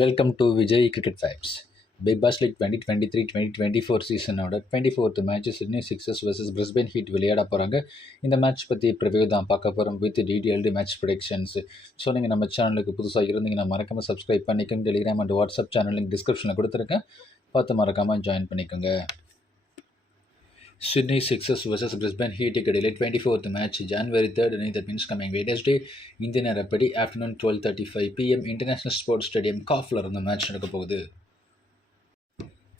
Welcome to Vijay cricket vibes. Big bash league 2023-2024 சீசனோட 24th match Sydney Sixers vs Brisbane Heat விளையாட போகிறாங்க. இந்த match பற்றி ப்ரிவியூ தான் பார்க்க போகிறோம் with detailed match predictions. So நீங்கள் நம்ம சேனலுக்கு புதுசாக இருந்தீங்கன்னா மறக்காமல் சப்ஸ்கிரைப் பண்ணிக்கோங்க. Telegram and WhatsApp channel link டிஸ்கிரிப்ஷனில் கொடுத்துருக்கேன், பார்த்து மறக்காமல் ஜாயின் பண்ணிக்கோங்க. Sydney Sixers vs Brisbane Heat இடையிலே 24th match January 3rd, that means coming Wednesday, இந்திய நேரப்படி afternoon 12:35 PM international sports stadium காஃப்ல இருந்த மேட்ச் நடக்க போகுது.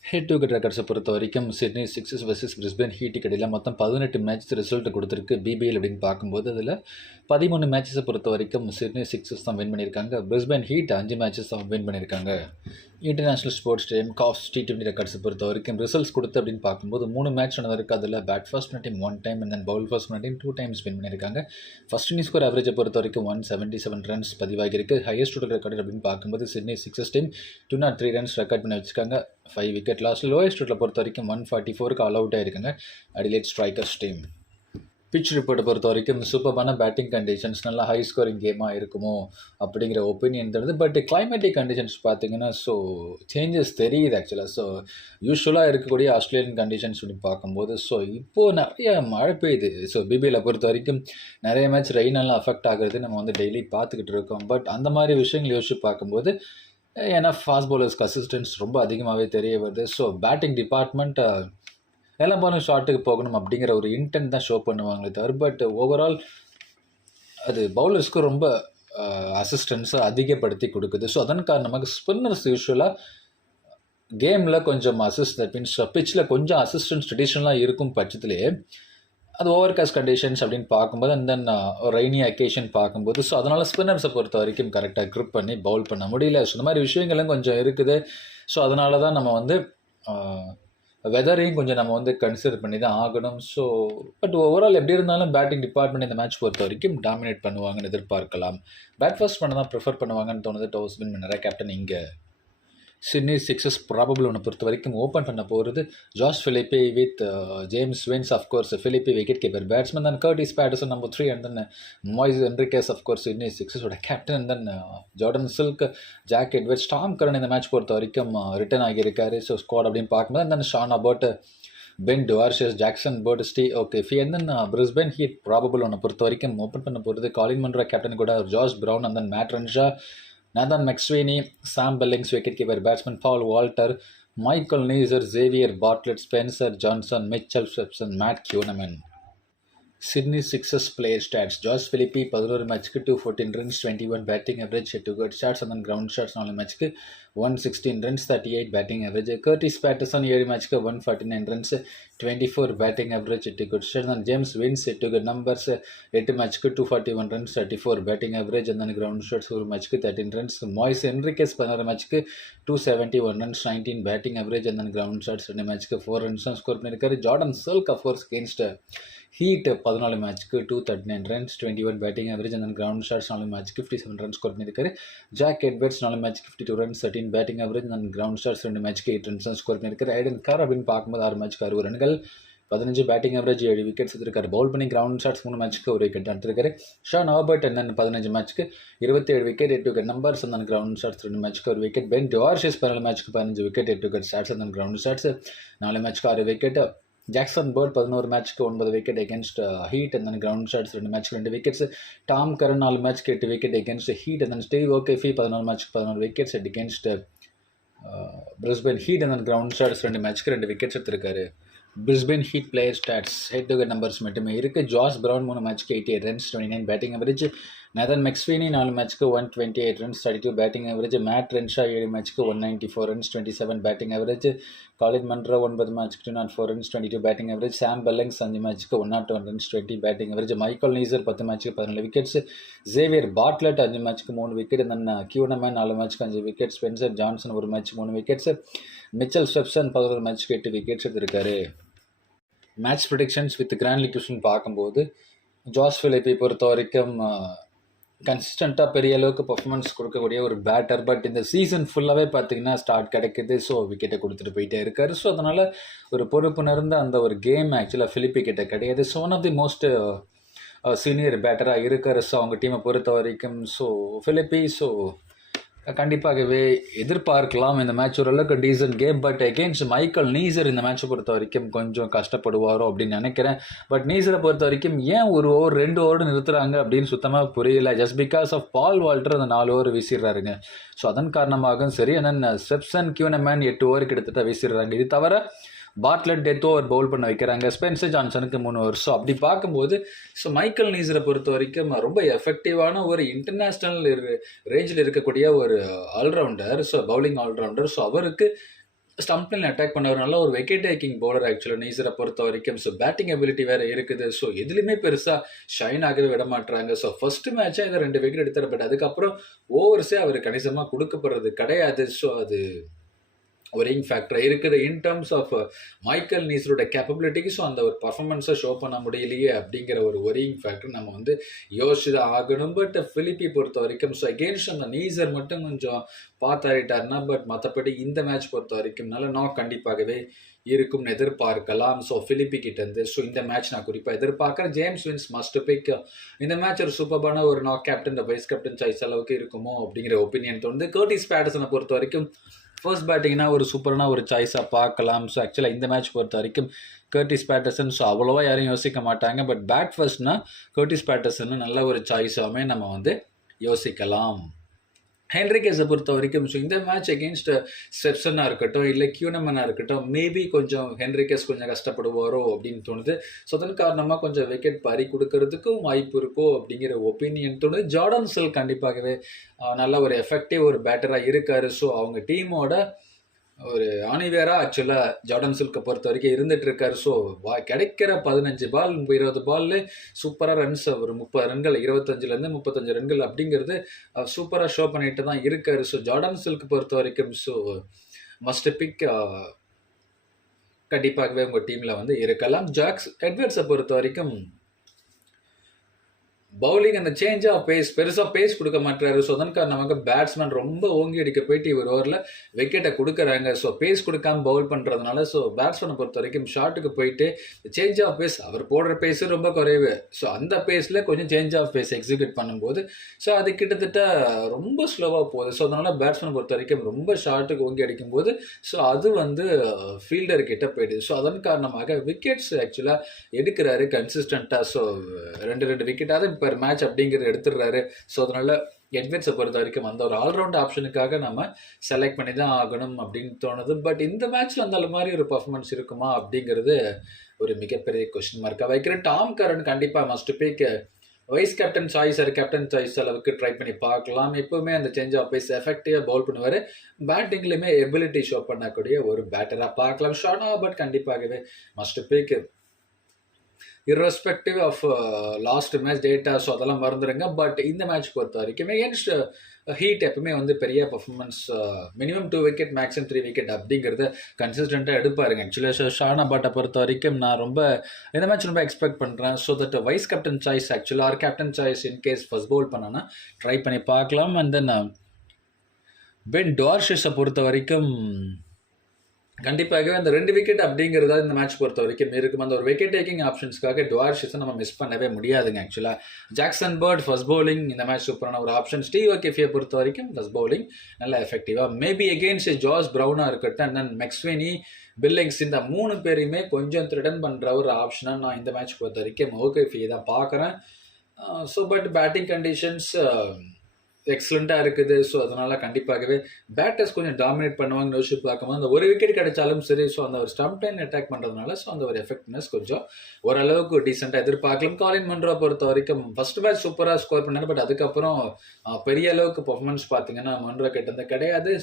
ஹெட் டு ஹெட் ரெக்கார்ட்ஸை பொறுத்த வரைக்கும் சிட்னி சிக்ஸர்ஸ் vs பிரிஸ்பேன் ஹீட்டுக்கு இடையில் மொத்தம் 18 மேட்ச் ரிசல்ட் கொடுத்துருக்கு பிபிஎல் அப்படின்னு பார்க்கும்போது. அதில் 13 மேட்சஸை பொறுத்த வரைக்கும் சிட்னி சிக்ஸர்ஸ் தான் வின் பண்ணியிருக்காங்க. பிரிஸ்பேன் ஹீட் 5 மேட்சஸ் தான் வின் பண்ணியிருக்காங்க. International sports stadium Coffs T20 ரெக்கார்ட்ஸை பொறுத்த வரைக்கும் ரிசல்ட்ஸ் கொடுத்து அப்படின்னு பார்க்கும்போது 3 மேட்ச் நடந்திருக்கு. அதில் பேட் ஃபர்ஸ்ட் பண்ண team 1 time and then bowl first பண்ண டீம் 2 டைம்ஸ் வின் பண்ணியிருக்காங்க. ஃபர்ஸ்ட் இன்னிங் ஸ்கோர் ஆவரேஜை பொறுத்த வரைக்கும் 177 ரன்ஸ் பதிவாகிருக்கு. ஹையஸ்ட் டோட்டல் ரெக்கார்டு அப்படின்னு பார்க்கும்போது Sydney Sixers team 203 runs record பண்ணி வச்சுருக்காங்க. 5 விக்கெட் லாஸ். லோயஸ்ட் டோட்டலை பொறுத்த வரைக்கும் 144க்கு ஆல் அவுட் ஆகிருக்காங்க அடிலேட் ஸ்ட்ரைக்கர்ஸ் டீம். பிச் ரிப்போர்ட்டை பொறுத்த வரைக்கும் சூப்பரான பேட்டிங் கண்டிஷன்ஸ், நல்லா ஹை ஸ்கோரிங் கேமாக இருக்குமோ அப்படிங்கிற ஒப்பீனியன் தருது. பட் கிளைமேட்டிக் கண்டிஷன்ஸ் பார்த்தீங்கன்னா சேஞ்சஸ் தெரியுது ஆக்சுவலாக. யூஸ்வலாக இருக்கக்கூடிய ஆஸ்திரேலியன் கண்டிஷன்ஸ் அப்படின்னு பார்க்கும்போது இப்போது நிறைய மழை பெய்யுது. பிபிஎல்லை பொறுத்த வரைக்கும் நிறைய மேட்ச் ரெயினெல்லாம் அஃபெக்ட் ஆகுறது நம்ம டெய்லி பார்த்துக்கிட்டு இருக்கோம். பட் அந்த மாதிரி விஷயங்கள் யோசிச்சு பார்க்கும்போது ஏன்னா ஃபாஸ்ட் பவுலர்ஸ்க்கு அசிஸ்டன்ஸ் ரொம்ப அதிகமாகவே தெரிய வருது. பேட்டிங் டிபார்ட்மெண்ட் எல்லாம் பாலும் ஷார்ட்டுக்கு போகணும் அப்படிங்கிற ஒரு இன்டென்ட் தான் ஷோ பண்ணுவாங்களே தவிர, பட் ஓவரால் அது பவுலர்ஸ்க்கு ரொம்ப அசிஸ்டன்ஸை அதிகப்படுத்தி கொடுக்குது. அதன் காரணமாக ஸ்பின்னர்ஸ் யூஸ்வலாக கேமில் கொஞ்சம் தட் மீன்ஸ் பிச்சில் கொஞ்சம் அசிஸ்டன்ஸ் ட்ரெடிஷ்னலாக இருக்கும் பட்சத்துலேயே அது ஓவர் காஸ்ட் கண்டிஷன்ஸ் அப்படின்னு பார்க்கும்போது அண்ட் தென் ரெய்னி அக்கேஷன் பார்க்கும்போது அதனால் ஸ்பின்னர்ஸை பொறுத்த வரைக்கும் கரெக்டாக க்ரிப் பண்ணி பவுல் பண்ண முடியல. இந்த மாதிரி விஷயங்கள்லாம் கொஞ்சம் இருக்குது. அதனால தான் நம்ம வெதரையும் கொஞ்சம் நம்ம கன்சிடர் பண்ணி தான் ஆகணும். பட் ஓவரால் எப்படி இருந்தாலும் பேட்டிங் டிபார்ட்மெண்ட் இந்த மேட்ச் பொறுத்த வரைக்கும் டாமினேட் பண்ணுவாங்கன்னு எதிர்பார்க்கலாம். பேட் ஃபர்ஸ்ட் பண்ண தான் ப்ரிஃபர் பண்ணுவாங்கன்னு தோணுது. டாஸ் வின் பண்ணுற கேப்டன் இங்கே சிட்னி சிக்ஸர்ஸ் ப்ராபபிள் ஒன்று பொறுத்த வரைக்கும் ஓப்பன் பண்ண போகிறது Josh Philippe with James Vince. Of course Philippe wicket keeper batsman, தன் Curtis Patterson number 3 and then Moises Henriques of course Sydney சிக்ஸர்ஸோட captain and then Jordan Silk, Jack Edwards, Tom Curran இந்த match பொறுத்த வரைக்கும் ரிட்டர்ன் ஆகியிருக்காரு. Squad அப்படின்னு பார்க்கும்போது and then Sean Abbott Ben Dwarshuis, Jackson Bird, ஃபி and then Brisbane heat probable ஒன்று பொறுத்த வரைக்கும் ஓப்பன் பண்ண போகிறது காலின் மன்ரோ கேப்டன் கூட George Brown and then Matt Renshaw, Nathan McSweeney, Sam Billings wicket keeper batsman, Paul Walter, Michael Neser, Xavier Bartlett, Spencer Johnson, Mitchell Swepson, Matt Kuhnemann. Sydney Sixers player stats. Josh Philippe 11 மேட்ச்க்கு 214 runs, 21 batting average, 2 good shots and then ground shots. 4 மேட்ச்க்கு 116 runs, 38 batting average. Curtis Patterson 7 மேட்ச்க்கு 149 runs, 24 batting average, 2 good shots. And James Vince 8 good numbers, 8 மேட்ச்க்கு 241 runs, 34 batting average and then ground shots. 1 மேட்ச்க்கு 13 runs. Moises Henriques 16 மேட்ச்க்கு 271 runs, 19 batting average and then ground shots. 2 மேட்ச்க்கு 4 runs score பண்ணியிருக்காரு. Jordan Silk of course against Heat 14 மேட்ச்க்கு 239 runs, 21 batting average and then ground shots. 4 மேட்ச்க்கு 57 runs score பண்ணியிருக்காரு. Jack Edwards 4 மேட்ச்க்கு 52 runs, 13 batting average and ground shots. 2 மேட்ச்க்கு 8 runs score பண்ணியிருக்காரு. ஐடன் car அப்படின்னு பார்க்கும்போது 6 மேட்ச்க்கு 60 ரன்கள், 15 batting average, 7 wickets எடுத்திருக்காரு. பவுல் பண்ணி கிரவுண்ட் ஷாட்ஸ் 3 மேட்ச்க்கு 1 விக்கெட் எடுத்திருக்காரு. ஷான் ஆபர்ட் அண்ட் தென் 15 மேட்ச்க்கு 27 wicket, 8 wicket numbers and then ground shots. 2 மேட்ச்க்கு 1 விக்கெட். பென் டுவார்ஷஸ் 14 மேட்ச்க்கு 15 wicket, 8 wicket shots and then ground shots. 4 மேட்ச்க்கு 6 விக்கெட். ஜாக்சன் பேர்ட் 11 மேட்ச்க்கு 9 wicket against Heat and then ground shots. 2 மேட்ச்க்கு 2 wickets. Tom Curran 4 மேட்ச்க்கு 8 wicket against Heat and then Steve O'Keefe 11 மேட்ச்க்கு 11 wickets against Brisbane Heat and then ground shots. 2 மேட்ச்க்கு 2 wickets எடுத்திருக்காரு. Brisbane Heat player stats head to head numbers மட்டுமே இருக்குது. Josh Brown 3 மேட்ச்க்கு 88 runs, 29 batting average. Nathan McSweeney 4 மேட்ச்க்கு 128 runs, 32 batting average. Matt Renshaw 7 மேட்ச்க்கு 194 runs, 27 batting average. Colin Munro 9 மேட்ச்க்கு 204 runs, 22 batting average. Sam Billings 5 மேட்ச்க்கு 101 runs, 20 batting average. Michael Neser 10 மேட்ச்க்கு 14 wickets. Xavier Bartlett 5 மேட்ச்க்கு 3 wicket. Then Kuhnemann 4 மேட்ச்க்கு 5 wicket. Spencer Johnson 1 match 3 wickets. Mitchell Swepson 11 மேட்ச்க்கு 8 wickets எடுத்திருக்காரு. Match predictions with Grand League division பார்க்கும்போது Josh ஃபிலிப்பை பொறுத்த வரைக்கும் கன்சிஸ்டண்ட்டாக பெரிய அளவுக்கு பர்ஃபார்மன்ஸ் கொடுக்கக்கூடிய ஒரு பேட்டர். பட் இந்த சீசன் ஃபுல்லாகவே பார்த்தீங்கன்னா ஸ்டார்ட் கிடைக்குது. விக்கெட்டை கொடுத்துட்டு போயிட்டே இருக்காரு. அதனால் ஒரு பொறுப்பு நிறந்த அந்த ஒரு கேம் ஆக்சுவலாக ஃபிலிப்பி கிட்ட கிடையாது. One of the most senior பேட்டராக இருக்காரு அவங்க டீமை பொறுத்த வரைக்கும். ஃபிலிப்பி கண்டிப்பாகவே எதிர்பார்க்கலாம். இந்த மேட்ச் ஓரளவுக்கு decent game. But against Michael Neser இந்த மேட்சை பொறுத்த வரைக்கும் கொஞ்சம் கஷ்டப்படுவாரோ அப்படின்னு நினைக்கிறேன். பட் நீசரை பொறுத்த வரைக்கும் ஏன் ஒரு ஓவர் 2 ஓவர் நிறுத்துறாங்க அப்படின்னு சுத்தமாக புரியல. Just because of Paul Walter அந்த 4 ஓவர் வீசிடுறாருங்க. ஸோ அதன் காரணமாகவும் சரி, அண்ட் ஸ்டெப்சன் கியூனமேன் 8 ஓவர் கிட்டத்தட்ட வீசிடுறாங்க. இது தவிர பாட்லெட் டெத் ஓவர் பவுல் பண்ண வைக்கிறாங்க. Spencer ஜான்சனுக்கு 3 over. ஸோ அப்படி பார்க்கும்போது ஸோ மைக்கேல் நீசரை பொறுத்த வரைக்கும் ரொம்ப எஃபெக்டிவான ஒரு இன்டர்நேஷ்னல் ரேஞ்சில் இருக்கக்கூடிய ஒரு allrounder. So bowling allrounder. So அவருக்கு ஸ்டம்ப்லைன் அட்டாக் பண்ணவரனால ஒரு விக்கெட் டேக்கிங் பவுலர் ஆக்சுவலாக நீசரை பொறுத்த வரைக்கும். ஸோ பேட்டிங் அபிலிட்டி வேறு இருக்குது. ஸோ எதுலையுமே பெருசாக ஷைன் ஆகவே விட மாட்டுறாங்க. ஸோ ஃபர்ஸ்ட் மேட்சாக இதை 2 விக்கெட் எடுத்தார். பட் அதுக்கப்புறம் ஓவர்ஸே அவர் கணிசமாக கொடுக்கப்படுறது கிடையாது. ஸோ அது ஒரிங் ஃபேக்டர் இருக்குது இன் டர்ம்ஸ் ஆஃப் மைக்கேல் நீசரோட கேப்பபிலிட்டிக்கு. ஸோ அந்த ஒரு பர்ஃபார்மன்ஸை ஷோ பண்ண முடியலையே அப்படிங்கிற ஒரு ஒரிங் ஃபேக்டர் நம்ம வந்து யோசிச்சுதான் ஆகணும். பட் பிலிப்பி பொறுத்த வரைக்கும் ஸோ அகெயின்ஸ்ட் அந்த நீசர் மட்டும் கொஞ்சம் பார்த்தாரிட்டார்னா, பட் மற்றபடி இந்த மேட்ச் பொறுத்த வரைக்கும் நல்ல நாக் கண்டிப்பாகவே இருக்கும்னு எதிர்பார்க்கலாம். ஸோ பிலிப்பி கிட்டேருந்து ஸோ இந்த மேட்ச் நான் குறிப்பாக எதிர்பார்க்குறேன். James wins must big. இந்த மேட்ச் ஒரு சூப்பரான ஒரு knock captain wise captain choice அளவுக்கு இருக்குமோ அப்படிங்கிற ஒப்பீனியன் தோணுது. கர்டிஸ் பேட்டர்சனை பொறுத்த வரைக்கும் ஃபர்ஸ்ட் பேட்டிங்னா ஒரு சூப்பரான ஒரு சாய்ஸாக பார்க்கலாம். ஸோ ஆக்சுவலாக இந்த மேட்ச் பொறுத்த வரைக்கும் கர்டிஸ் பேட்டர்சன் ஸோ அவ்வளோவா யாரும் யோசிக்க மாட்டாங்க. பட் பேட் ஃபர்ஸ்ட்னா கர்டிஸ் பேட்டர்சன் நல்ல ஒரு சாய்ஸாகவே நம்ம வந்து யோசிக்கலாம். ஹென்ரிகேஸை பொறுத்த வரைக்கும் ஸோ இந்த மேட்ச் அகெயின்ஸ்ட் ஸ்டெப்சனாக இருக்கட்டும் இல்லை கியூனமனாக இருக்கட்டும் மேபி கொஞ்சம் ஹென்ரிகேஸ் கொஞ்சம் கஷ்டப்படுவாரோ அப்படின்னு தோணுது. ஸோ அதன் காரணமாக கொஞ்சம் விக்கெட் பறி கொடுக்கறதுக்கும் வாய்ப்பு இருக்கோ அப்படிங்கிற ஒப்பீனியன் தோணுது. ஜார்டன் சில் கண்டிப்பாகவே நல்ல ஒரு எஃபெக்டிவ் ஒரு பேட்டராக இருக்கார். ஸோ அவங்க டீமோட ஒரு ஆணிவேராக ஆக்சுவலாக ஜார்டன் சில்கை பொறுத்த வரைக்கும் இருந்துட்டு இருக்காரு. ஸோ கிடைக்கிற 15 பால் 20 பால்ல சூப்பராக ரன்ஸ் ஒரு 30 ரன்கள் 25லேருந்து 35 ரன்கள் அப்படிங்கிறது சூப்பராக ஷோ பண்ணிட்டு தான் இருக்காரு. ஸோ ஜார்டன் சில்க் பொறுத்த வரைக்கும் ஸோ மஸ்ட் பிக் கண்டிப்பாகவே உங்கள் டீமில் வந்து இருக்கலாம். ஜாக்ஸ் எட்வர்ட்ஸை பொறுத்த வரைக்கும் பவுலிங் அந்த சேஞ்ச் ஆஃப் பேஸ் பெருசாக பேஸ் கொடுக்க மாட்டாரு. ஸோ அதன் காரணமாக பேட்ஸ்மேன் ரொம்ப ஓங்கி அடிக்க போயிட்டு இவர் ஓவரில் விக்கெட்டை கொடுக்குறாங்க. ஸோ பேஸ் கொடுக்காம பவுல் பண்ணுறதுனால ஸோ பேட்ஸ்மேனை பொறுத்த வரைக்கும் ஷாட்டுக்கு போயிட்டு சேஞ்ச் ஆஃப் பேஸ் அவர் போடுற பேஸு ரொம்ப குறைவு. ஸோ அந்த பேஸில் கொஞ்சம் சேஞ்ச் ஆஃப் பேஸ் எக்ஸிக்யூட் பண்ணும்போது ஸோ அது கிட்டத்தட்ட ரொம்ப ஸ்லோவாக போகுது. ஸோ அதனால் பேட்ஸ்மேனை பொறுத்த வரைக்கும் ரொம்ப ஷாட்டுக்கு ஓங்கி அடிக்கும்போது ஸோ அது வந்து ஃபீல்டர் கிட்ட போயிடுது. ஸோ அதன் காரணமாக விக்கெட்ஸ் ஆக்சுவலாக எடுக்கிறாரு கன்சிஸ்டண்ட்டாக. ஸோ 2 விக்கெட்டாவது பெர் மேட்ச் அப்படிங்கிறது எடுத்துடுறாரு. ஸோ அதனால எட்வர்ட்ஸை பொறுத்த வரைக்கும் அந்த ஒரு ஆல்ரவுண்ட் ஆப்ஷனுக்காக நம்ம செலக்ட் பண்ணி தான் ஆகணும் அப்படின்னு தோணுது. பட் இந்த மேட்ச்ல அந்த மாதிரி ஒரு பர்ஃபார்மன்ஸ் இருக்குமா அப்படிங்கிறது ஒரு மிகப்பெரிய கொஸ்டின் மார்க்காக வைக்கிறேன். டாம் கரன் கண்டிப்பாக must big wise captain choice captain choice அளவுக்கு ட்ரை பண்ணி பார்க்கலாம். எப்பவுமே அந்த சேஞ்ச் ஆஃப் பேஸ் எஃபெக்டிவாக பவுல் பண்ணுவார். பேட்டிங்லையுமே எபிலிட்டி ஷோ பண்ணக்கூடிய ஒரு பேட்டராக பார்க்கலாம். ஷானா பட் கண்டிப்பாகவே must big irrespective of last match data. So அதெல்லாம் மறந்துடுங்க. பட் இந்த மேட்ச் பொறுத்த வரைக்கும் எகென்ஸ்ட் ஹீட் எப்பவுமே வந்து பெரிய performance minimum 2 wicket maximum 3 wicket அப்படிங்கிறத கன்சிஸ்டண்ட்டாக எடுப்பாருங்க. ஆக்சுவலாக ஷானா பாட்டை பொறுத்த வரைக்கும் நான் ரொம்ப இந்த மேட்ச் ரொம்ப எக்ஸ்பெக்ட் பண்ணுறேன். So that wise captain choice ஆக்சுவலாக or captain choice in case first bowl பண்ணனா ட்ரை பண்ணி பார்க்கலாம். அண்ட் தென் பென் டார்ஷஸை பொறுத்த வரைக்கும் கண்டிப்பாகவே அந்த 2 விக்கெட் அப்படிங்கிறதா இந்த மேட்ச் பொறுத்த வரைக்கும் இருக்கும். அந்த ஒரு விக்கெட் டேக்கிங் ஆப்ஷன்ஸ்க்காக டுவார்ஷஸை நம்ம மிஸ் பண்ணவே முடியாதுங்க. ஆக்சுவலாக ஜாக்சன் பர்ட் ஃபர்ஸ்ட் பவுலிங் இந்த மேட்ச் சூப்பரான ஒரு ஆப்ஷன். ஸ்டீவ் ஒகேஃபியை பொறுத்த வரைக்கும் ஃபர்ஸ்ட் பவுலிங் நல்லா எஃபெக்டிவாக மேபி அகெயின்ஸ்ட் ஜார்ஜ் ப்ரௌனாக இருக்கட்டும் அண்ட் தென் மெக்ஸ்வினி பில்லிங்ஸ் இந்த 3 பேரையுமே கொஞ்சம் த்ரெட்டன் பண்ணுற ஒரு ஆப்ஷனாக நான் இந்த மேட்ச் பொறுத்த வரைக்கும் ஒகேஃபியை தான் பார்க்குறேன். ஸோ பட் பேட்டிங் கண்டிஷன்ஸ் எக்ஸலண்ட்டாக இருக்குது. ஸோ அதனால் கண்டிப்பாகவே பேட்டர்ஸ் கொஞ்சம் டாமினேட் பண்ணுவாங்கன்னு யோசிச்சு பார்க்கும்போது அந்த ஒரு விக்கெட் கிடைச்சாலும் சரி. ஸோ அந்த ஒரு ஸ்டம்ப் லைன் அட்டாக் பண்ணுறதுனால ஸோ அந்த ஒரு எஃபெக்ட்னஸ் கொஞ்சம் ஓரளவுக்கு டீசெண்டாக எதிர்பார்க்கலாம். காலின் மன்ரோ பொறுத்த வரைக்கும் ஃபர்ஸ்ட் மேட்ச் சூப்பராக ஸ்கோர் பண்ணாரு. பட் அதுக்கப்புறம் பெரிய அளவுக்கு பர்ஃபார்மன்ஸ் பார்த்தீங்கன்னா மன்ரோ கிட்ட கிடையாது.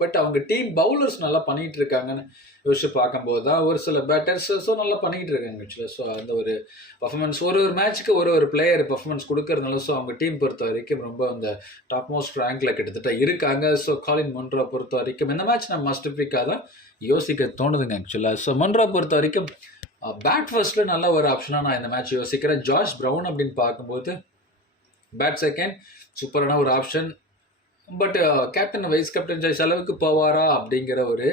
பட் அவங்க டீம் பவுலர்ஸ் நல்லா பண்ணிகிட்டு இருக்காங்கன்னு யோசிச்சு பார்க்கும்போது தான் ஒரு சில பேட்டர்ஸ் ஸோ நல்லா பண்ணிகிட்டு இருக்காங்க ஆக்சுவலாக. ஸோ அந்த ஒரு பர்ஃபார்மன்ஸ் ஒரு மேட்ச்சுக்கு ஒரு பிளேயர் பர்ஃபார்மன்ஸ் கொடுக்கறதுனால ஸோ அவங்க டீம் பொறுத்த வரைக்கும் ரொம்ப அந்த டாப் மோஸ்ட் ரேங்கில் கிட்டத்தட்ட இருக்காங்க. ஸோ காலின் மன்ரோ பொறுத்த வரைக்கும் இந்த மேட்ச் நான் மஸ்ட் பிக்காக தான் யோசிக்க தோணுதுங்க ஆக்சுவலாக. ஸோ மன்ரோ பொறுத்த வரைக்கும் பேட் ஃபர்ஸ்ட்டில் நல்ல ஒரு ஆப்ஷனாக நான் இந்த மேட்ச் யோசிக்கிறேன். ஜார்ஜ் ப்ரௌன் அப்படின்னு பார்க்கும்போது பேட் செகண்ட் சூப்பரான ஒரு option. But captain wise captain choice அளவுக்கு போவாரா அப்படிங்கிற ஒரு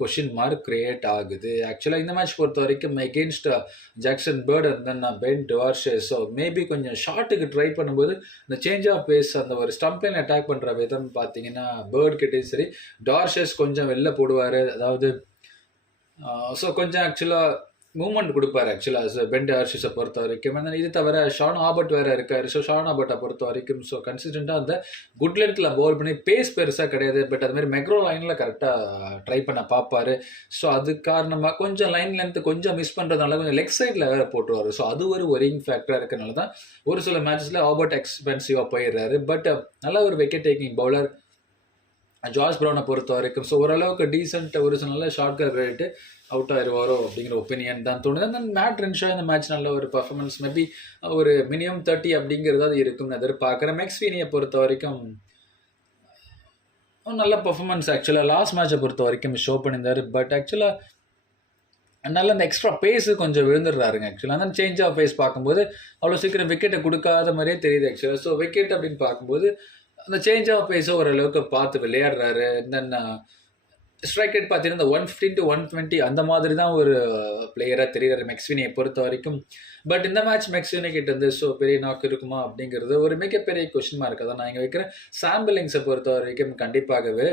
கொஷின் மார்க் கிரியேட் ஆகுது. ஆக்சுவலாக இந்த மேட்ச் பொறுத்த வரைக்கும் against Jackson Bird and then Ben Dwarshuis. So maybe கொஞ்சம் ஷாட்டுக்கு ட்ரை பண்ணும்போது இந்த சேஞ்ச் ஆஃப் பேஸ் அந்த ஒரு ஸ்டம்ப் லைன் அட்டாக் பண்ணுற விதம் பார்த்தீங்கன்னா பேர்ட் கிட்டேயும் சரி, டார்ஷஸ் கொஞ்சம் வெளில போடுவார். அதாவது ஸோ கொஞ்சம் ஆக்சுவலாக மூவ்மெண்ட் கொடுப்பாரு ஆக்சுவலாக பென் டார்ஷஸை பொறுத்த வரைக்கும். இது தவிர ஷான் ஆபர்ட் வேறு இருக்கார். ஸோ ஷான் ஆபர்ட்டை பொறுத்த வரைக்கும் ஸோ கன்சிஸ்டண்ட்டாக அந்த குட் லென்த்தில் பவுல் பண்ணி பேஸ் பெருசாக கிடையாது. பட் அது மாதிரி மெக்ரோ லைனில் கரெக்டாக ட்ரை பண்ண பார்ப்பார். ஸோ அது காரணமாக கொஞ்சம் லைன் லென்த்து கொஞ்சம் மிஸ் பண்ணுறதுனால கொஞ்சம் லெக் சைடில் வேறு போட்டுருவார். ஸோ அது ஒரு ஒரிங் ஃபேக்டராக இருக்கிறனால தான் ஒரு சில மேட்சஸில் ஆபர்ட் எக்ஸ்பென்சிவாக போயிடுறாரு. பட் நல்ல ஒரு விக்கெட் டேக்கிங் பவுலர் ஜார்ஜ் ப்ரௌனை பொறுத்த வரைக்கும். ஸோ ஓரளவுக்கு டீசென்ட் ஒரு சில நல்ல ஷார்ட் கட் ரேட்டு அவுட் ஆயிடுவாரோ அப்படிங்கிற ஒப்பீனியன் தான் தோணுது. அந்த மேட் ரென்ஷா இந்த மேட்ச் நல்ல ஒரு பர்ஃபார்மன்ஸ் மேபி ஒரு மினிமம் 30 அப்படிங்கிறது அது இருக்கும்னு எதிர்பார்க்குறேன். மெக்ஸ்வீனியை பொறுத்த வரைக்கும் நல்ல பர்ஃபார்மன்ஸ் ஆக்சுவலாக லாஸ்ட் மேட்சை பொறுத்த வரைக்கும் ஷோ பண்ணியிருந்தார். பட் ஆக்சுவலாக நல்ல அந்த எக்ஸ்ட்ரா பேஸு கொஞ்சம் விழுந்துடுறாருங்க. ஆக்சுவலாக அந்த சேஞ்ச் ஆஃப் பேஸ் பார்க்கும்போது அவ்வளோ சீக்கிரம் விக்கெட்டை கொடுக்காத மாதிரியே தெரியுது ஆக்சுவலாக. ஸோ விக்கெட் அப்படின்னு பார்க்கும்போது அந்த சேஞ்ச் ஆஃப் பேஸை ஓரளவுக்கு பார்த்து விளையாடுறாரு. தென் ஸ்ட்ரைக் ரேட் பார்த்தீங்கன்னா இந்த 115 to 120 அந்த மாதிரி தான் ஒரு பிளேயராக தெரிகிறார் மெக்ஸ்வினியை பொறுத்த வரைக்கும். பட் இந்த மேட்ச் மெக்ஸ்வினி கிட்ட இருந்து ஸோ பெரிய நாக்கு இருக்குமா அப்படிங்கிறது ஒரு மிகப்பெரிய கொஸ்டின் மார்க் தான் நான் இங்கே வைக்கிறேன். சாம் பில்லிங்ஸை பொறுத்த வரைக்கும் கண்டிப்பாகவே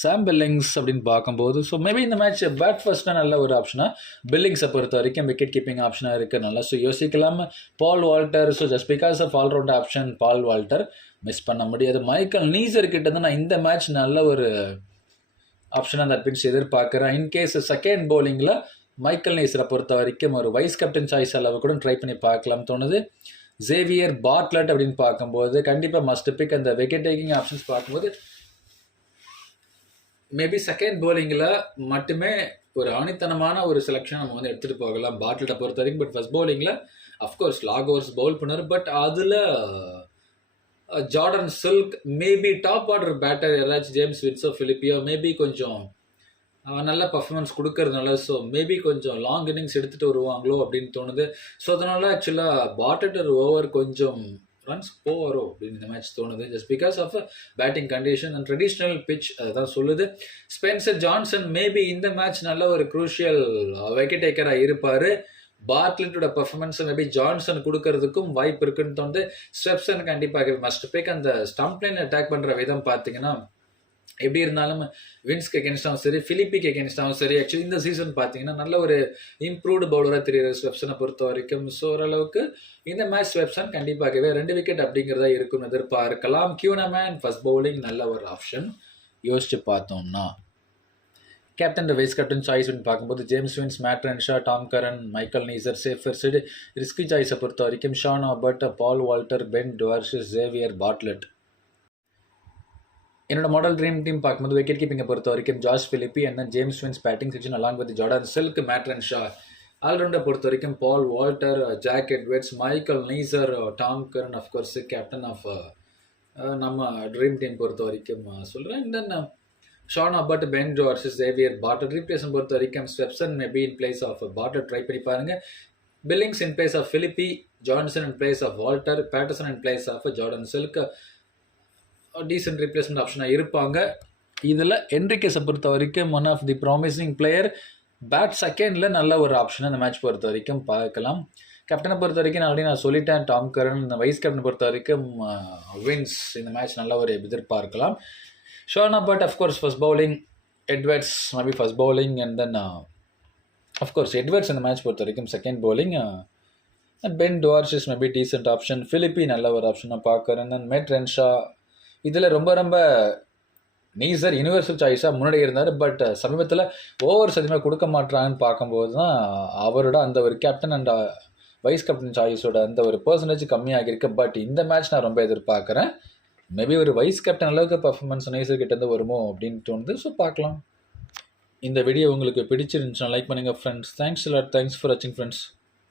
சாம் பில்லிங்ஸ் அப்படின்னு பார்க்கும்போது ஸோ மேபி இந்த மேட்ச் பேட் ஃபர்ஸ்ட்னா நல்ல ஒரு ஆப்ஷனாக பில்லிங்ஸை பொறுத்த வரைக்கும் விக்கெட் கீப்பிங் ஆப்ஷனாக இருக்கிறனால ஸோ யோசிக்கலாம் Paul Walter. So just because of all round option Paul Walter miss பண்ண முடியாது. மைக்கேல் நீசர் கிட்ட இருந்து நான் இந்த மேட்ச் நல்ல ஒரு ஆப்ஷனாக தட் மீன்ஸ் எதிர்பார்க்குறேன். இன்கேஸ் செகண்ட் பவுலிங்கில் மைக்கேல் நீசரை பொறுத்த வரைக்கும் ஒரு வைஸ் கேப்டன் சாய்ஸ் அளவு கூட ட்ரை பண்ணி பார்க்கலாம் தோணுது. ஜேவியர் பார்ட்லட் அப்படின்னு பார்க்கும்போது கண்டிப்பாக மஸ்ட் பிக். அந்த விக்கெட் டேக்கிங் ஆப்ஷன்ஸ் பார்க்கும்போது மேபி செகண்ட் பவுலிங்கில் மட்டுமே ஒரு ஆணித்தனமான ஒரு செலெக்ஷன் நம்ம வந்து எடுத்துகிட்டு போகலாம் பார்ட்லட்டை பொறுத்த வரைக்கும். பட் ஃபர்ஸ்ட் பவுலிங்கில் அஃப்கோர்ஸ் லாகோர்ஸ் பவுல் பண்ணார். பட் அதில் Jordan Silk maybe top order batter ஏதாச்சும் ஜேம்ஸ் விட்ஸோ ஃபிலிப்பியோ மேபி கொஞ்சம் நல்ல பர்ஃபார்மன்ஸ் கொடுக்கறதுனால ஸோ மேபி கொஞ்சம் லாங் இன்னிங்ஸ் எடுத்துகிட்டு வருவாங்களோ அப்படின்னு தோணுது. ஸோ அதனால் ஆக்சுவலாக பாட்டர் ஓவர் கொஞ்சம் ரன்ஸ் போவாரோ அப்படின்னு இந்த மேட்ச் தோணுது. Just because of batting condition and traditional pitch அதுதான் சொல்லுது. ஸ்பென்சர் ஜான்சன் மேபி இந்த மேட்ச் நல்ல ஒரு குரூஷியல் விக்கெட் டேக்கராக இருப்பார். பார்ட்லட்டோட பர்ஃபார்மன்ஸை மேபி ஜான்சன் கொடுக்கறதுக்கும் வாய்ப்பு இருக்குன்னு தோணுது. ஸ்வெப்சன் கண்டிப்பாக மஸ்ட் பிக். அந்த ஸ்டம்ப் லைன் அட்டாக் பண்ணுற விதம் பார்த்தீங்கன்னா எப்படி இருந்தாலும் வின்ஸ்க்கு எகென்ஸ்டாகவும் சரி ஃபிலிப்பிக்கு எகென்ஸ்டாகவும் சரி ஆக்சுவலி இந்த சீசன் பார்த்தீங்கன்னா நல்ல ஒரு இம்ப்ரூவ்டு பவுலராக தெரியுற ஸ்வெப்சனை பொறுத்த வரைக்கும். ஸோ ஓரளவுக்கு இந்த மேட்ச் ஸ்வெப்சன் கண்டிப்பாகவே 2 விக்கெட் அப்படிங்கிறதா இருக்குன்னு எதிர்பார்க்கலாம். கியூனமேன் ஃபர்ஸ்ட் பவுலிங் நல்ல ஒரு ஆப்ஷன் யோசிச்சு பார்த்தோம்னா. கேப்டன் வைஸ் கேப்டன் சாய்ஸ்ன்னு பார்க்கும்போது James Vince, Matt Renshaw, Tom Curran, Michael Neser, safer side. Risky சாய்ஸை பொறுத்த வரைக்கும் Sean Abbott, Paul Walter, Ben Dwarshuis, Xavier Bartlett. என்னோட மாடல் ட்ரீம் டீம் பார்க்கும்போது விக்கெட் கீப்பிங்கை பொறுத்த வரைக்கும் George Philippe and then James Vince batting section along with Jordan Silk, Matt Renshaw. ஆல்ரவுண்டை பொறுத்த வரைக்கும் Paul Walter, Jack Edwards, Michael Neser, Tom Curran, of course captain of நம்ம dream team பொறுத்த வரைக்கும் சொல்கிறேன். தென் Shawn Abbott, Ben Dwarshuis, Xavier Bartlett. Replacement பொறுத்த வரைக்கும் Swepson maybe in place of Bartlett try பண்ணி பாருங்க. Billings in place of Philippe, Johnson in place of Walter, Patterson in place of Jordan Silk. Decent replacement ஆப்ஷனாக இருப்பாங்க. இதில் என்ரிகேஸை பொறுத்த வரைக்கும் one of the promising player. Bat செகண்டில் நல்ல ஒரு ஆப்ஷனை இந்த மேட்ச் பொறுத்த வரைக்கும் பார்க்கலாம். கேப்டனை பொறுத்த வரைக்கும் நான் சொல்லிட்டேன் டாம் கரன். இந்த வைஸ் கேப்டனை பொறுத்த வரைக்கும் வின்ஸ் இந்த மேட்ச் நல்ல ஒரு எதிர்பார்க்கலாம். Sean Abbott of course first bowling, Edwards maybe first bowling and then of course Edwards இந்த மேட்ச் பொறுத்த வரைக்கும் second bowling. Ben Dwarshuis maybe decent option. Philippe நல்ல ஒரு ஆப்ஷனாக பார்க்குறேன். Then Matt Renshaw. இதில் ரொம்ப நீசர் யூனிவர்சல் சாய்ஸாக முன்னாடி இருந்தார். பட் சமீபத்தில் ஓவர்ஸ் அதிகமாக கொடுக்க மாட்டாங்கன்னு பார்க்கும்போது தான் அவரோட அந்த ஒரு கேப்டன் அண்ட் வைஸ் கேப்டன் சாய்ஸோட அந்த ஒரு பர்சன்டேஜ் கம்மியாகிருக்கு. பட் இந்த மேட்ச் நான் ரொம்ப எதிர்பார்க்குறேன். மேபி ஒரு வைஸ் கேப்டன் அளவுக்கு பர்ஃபார்மன்ஸ் நீசர் கிட்டேருந்து வருமோ அப்படின்னு தோணுது. ஸோ பார்க்கலாம். இந்த வீடியோ உங்களுக்கு பிடிச்சிருந்துச்சுன்னா லைக் பண்ணுங்கள் ஃப்ரெண்ட்ஸ். தேங்க்ஸ் ஃபார் வாட்சிங் ஃப்ரெண்ட்ஸ்.